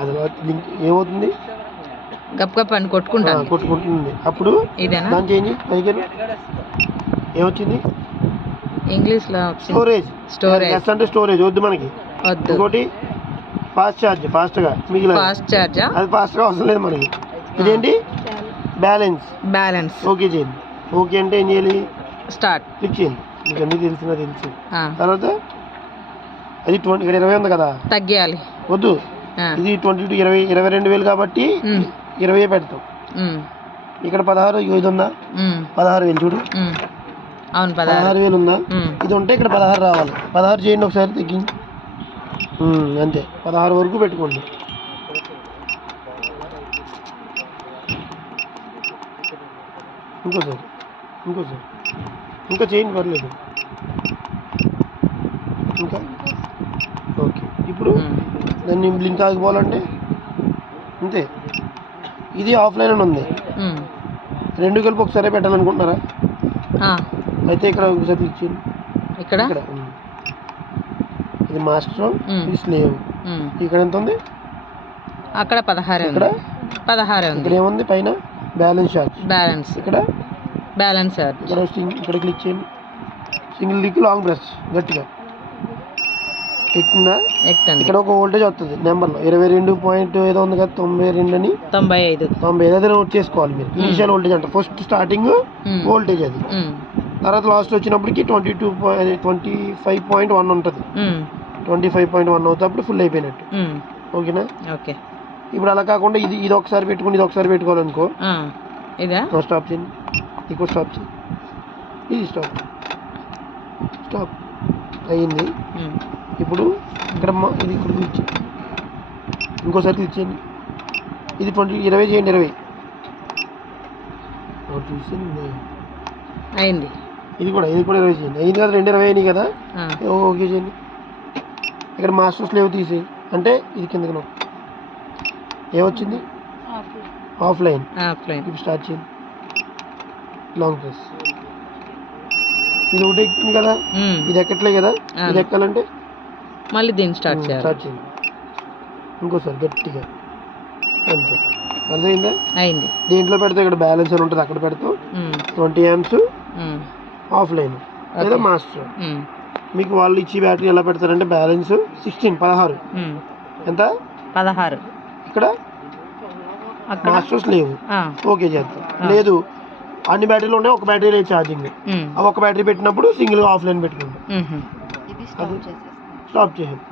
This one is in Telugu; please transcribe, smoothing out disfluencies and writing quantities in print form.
అది ఏమవుతుంది, గప్ గప్ అని కొట్టుకుంటుంది. అప్పుడు ఇదేనా దాని చేంజ్ పైకి ఏమొచ్చింది, ఇంగ్లీష్లో స్టోరేజ్. ఎస్ అంటే స్టోరేజ్ వద్దు మనకి. ఇంకోటి ఫాస్ట్ ఛార్జ్, ఫాస్ట్గా మిగిలిన ఫాస్ట్ ఛార్జా, అది ఫాస్ట్గా అవసరం లేదు మనకి. ఇదేంటి బ్యాలెన్స్. ఓకే చేయండి. ఓకే అంటే ఏం చేయాలి, స్టార్ట్ క్లిక్ చేయండి. మీకు అన్నీ తెలుసు. తర్వాత అది 20 ఇక్కడ 20 ఉంది కదా, తగ్గియాలి వద్దు. ఇది 22 22,000 కాబట్టి 20 పెడతాం. ఇక్కడ 16 ఇది ఉందా, 16,000 చూడు. అవును 16,000 ఉందా, ఇది ఉంటే ఇక్కడ 16 రావాలి. 16 చేయండి ఒకసారి తగ్గింది. అంతే 16 వరకు పెట్టుకోండి. ఇంకోసారి ఇంకా చేయండి, పర్లేదు. ఇంకా ఓకే. ఇప్పుడు దాన్ని బ్లింక్ ఆగిపోవాలంటే అంతే. ఇది ఆఫ్లైన్ అని ఉంది, రెండు కలిపి ఒకసారి పెట్టాలనుకుంటున్నారా? అయితే ఇక్కడ ఒకసారి క్లిక్ చేయండి. ఇక్కడ ఇది మాస్టర్, ఇది స్లేవ్. ఇక్కడ ఎంత ఉంది, అక్కడ 16 ఇక్కడ 16 ఉంది. ఇక్కడ ఏముంది పైన బ్యాలెన్స్ ఛార్జ్, ఇక్కడ బ్యాలెన్స్ ఛార్జ్. ఇక్కడ క్లిక్ చేయండి. సింగిల్ క్లిక్ లాంగ్ ప్రెస్ గట్టిగా ఎక్కుతుందా, ఇక్కడ ఒక వోల్టేజ్ వస్తుంది నెంబర్లో 22 పాయింట్ ఏదో ఉంది కదా, 92 అని 95 అదే నోట్ చేసుకోవాలి మీరు. ఇనిషియల్ వోల్టేజ్ అంటే ఫస్ట్ స్టార్టింగ్ వోల్టేజ్ అది. తర్వాత లాస్ట్ వచ్చినప్పటికి 25.1 ఉంటుంది. 25.1 అవుతాప్పుడు ఫుల్ అయిపోయినట్టు. ఓకేనా? ఓకే. ఇప్పుడు అలా కాకుండా ఇది ఒకసారి పెట్టుకుని ఇది ఒకసారి పెట్టుకోవాలనుకో, స్టాప్ చేయండి. ఇంకో స్టాప్ చేయండి. ఇది స్టాప్ అయ్యింది. ఇప్పుడు ఇక్కడ ఇది ఇక్కడ క్లిక్ చేయండి. ఇంకోసారి క్లిక్ చేయండి. ఇది 20 చేయండి. 20 అయింది. ఇది కూడా 20 చేయండి. అయింది కదా, 2 20 అయినాయి కదా. ఓకే చేయండి. ఇక్కడ మాస్టర్ స్లేవ్ తీసేయి అంటే ఇది కిందకి నొక్కు. ఏమొచ్చింది, ఆఫ్లైన్. ఇప్పుడు స్టార్ట్ చేయండి, లాంగ్ ప్రెస్. ఇది ఒకటి ఎక్కింది కదా, ఇది ఎక్కట్లే కదా, ఇది ఎక్కాలంటే మళ్ళీ దీన్ని స్టార్ట్ చేయండి. ఇంకోసారి గట్టిగా అంతే. అర్థమైందా? అయింది. దీంట్లో పెడితే ఇక్కడ బ్యాలెన్స్ అని ఉంటుంది, అక్కడ పెడతాం 20 amps ఆఫ్లైన్ లేదా మాస్టర్. మీకు వాళ్ళు ఇచ్చి బ్యాటరీ ఎలా పెడతారంటే బ్యాలెన్స్ 16 ఎంత 16, ఇక్కడ మాస్టర్స్ లేవు. ఓకే చేస్తాం. లేదు అన్ని బ్యాటరీలు ఉన్నాయి, ఒక బ్యాటరీ లేదు ఛార్జింగ్, ఒక బ్యాటరీ పెట్టినప్పుడు సింగిల్గా ఆఫ్లైన్ పెట్టుకుంటాం. స్టాప్ చేయండి.